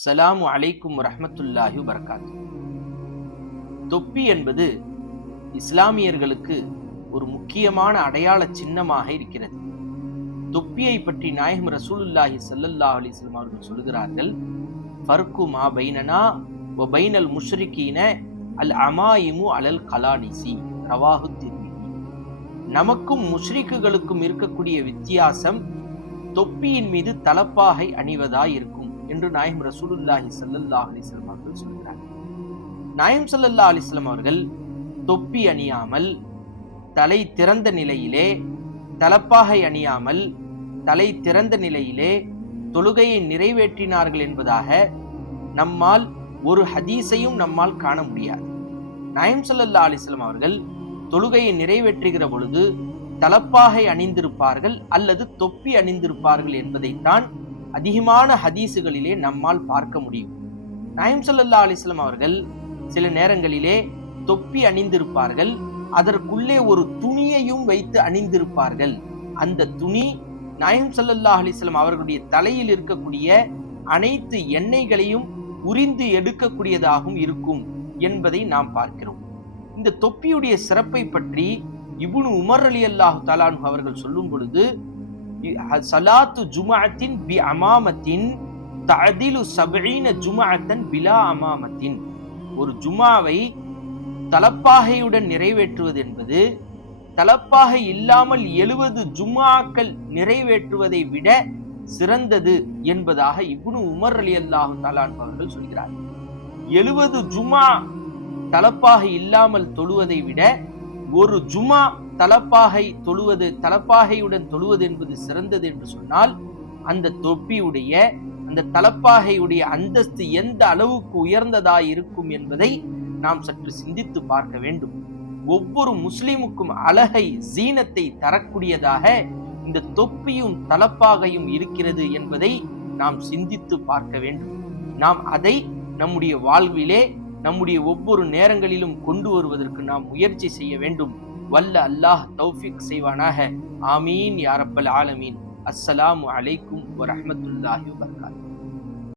ஸலாமு அலைக்கும் வரஹ்மத்துல்லாஹி வபரகாத்து. தொப்பி என்பது இஸ்லாமியர்களுக்கு ஒரு முக்கியமான அடையாள சின்னமாக இருக்கிறது. தொப்பியை பற்றி நாயகம் ரசூலுல்லாஹி ஸல்லல்லாஹு அலைஹி வஸல்லம் அவர்கள் சொல்கிறார்கள், ஃபர்கு மா பைனனா வ பைனல் முஷ்ரிகீன அல் அமாயிமு அலல் கலானிசி, ரவாஹு திர்மிதி. நமக்கும் முஷ்ரிக்குகளுக்கும் இருக்கக்கூடிய வித்தியாசம் தொப்பியின் மீது தலப்பாகை அணிவதாய் இருக்கும் என்று நாயகம் ரசூலுல்லாஹி ஸல்லல்லாஹு அலைஹி வஸல்லம் அவர்கள் சொல்கிறார்கள். நாயகம் ஸல்லல்லாஹு அலைஹி வஸல்லம் அவர்கள் தொப்பி அணியாமல் தலை திறந்த நிலையிலே, தலப்பாகை அணியாமல் தலை திறந்த நிலையிலே தொழுகையை நிறைவேற்றினார்கள் என்பதாக நம்மால் ஒரு ஹதீஸையும் நம்மால் காண முடியாது. நாயகம் ஸல்லல்லாஹு அலைஹி வஸல்லம் அவர்கள் தொழுகையை நிறைவேற்றுகிற பொழுது தலப்பாகை அணிந்திருப்பார்கள் அல்லது தொப்பி அணிந்திருப்பார்கள் என்பதைத்தான் அதிகமான ஹதீஸுகளிலே நம்மால் பார்க்க முடியும். நாயகம் ஸல்லல்லாஹு அலைஹி வஸல்லம் அவர்கள் சில நேரங்களிலே தொப்பி அணிந்திருப்பார்கள், அதற்குள்ளே ஒரு துணியையும் வைத்து அணிந்திருப்பார்கள். அந்த துணி நாயகம் ஸல்லல்லாஹு அலைஹி வஸல்லம் அவர்களுடைய தலையில் இருக்கக்கூடிய அனைத்து எண்ணெய்களையும் உரிந்து எடுக்கக்கூடியதாகவும் இருக்கும் என்பதை நாம் பார்க்கிறோம். இந்த தொப்பியுடைய சிறப்பை பற்றி இப்னு உமர் ரலியல்லாஹு தஆலா அன்ஹு அவர்கள் சொல்லும் பொழுது, ஸலாத்து ஜும்அத்தின் பி அமாமத்தின் தஅதிலு 70 ஜும்அத்தன் பிலா அமாமத்தின். ஒரு ஜும்ஆவை தலப்பாகையுடன் நிறைவேற்றுவது என்பது தலப்பாகை இல்லாமல் 70 ஜும்ஆக்கள் நிறைவேற்றுவதை விட சிறந்தது என்பதாக இப்னு உமர் ரலியல்லாஹு தஆலா அன்ஹு அவர்கள் சொல்கிறார்கள். 70 ஜும்ஆ தலப்பாகை இல்லாமல் தொழுவதை விட ஒரு ஜும்ஆ தலப்பாகையுடன் தொழுவது என்பது சிறந்தது என்று சொன்னால், அந்த தொப்பியுடைய அந்த தலப்பாகையுடைய அந்தஸ்து எந்த அளவுக்கு உயர்ந்ததாய் இருக்கும் என்பதை நாம் சற்று சிந்தித்து பார்க்க வேண்டும். ஒவ்வொரு முஸ்லிமுக்கும் அழகை, ஜீனத்தை தரக்கூடியதாக இந்த தொப்பியும் தலப்பாகையும் இருக்கிறது என்பதை நாம் சிந்தித்து பார்க்க வேண்டும். நாம் அதை நம்முடைய வாழ்விலே, நம்முடைய ஒவ்வொரு நேரங்களிலும் கொண்டு வருவதற்கு நாம் முயற்சி செய்ய வேண்டும். வல்ல அல்லாஹ் தௌஃபீக் செய்வானாக. ஆமீன் யா ரப்பல் ஆலமீன். அஸ்ஸலாமு அலைக்கும் வரஹ்மத்துல்லாஹி வபரகாத்துஹு.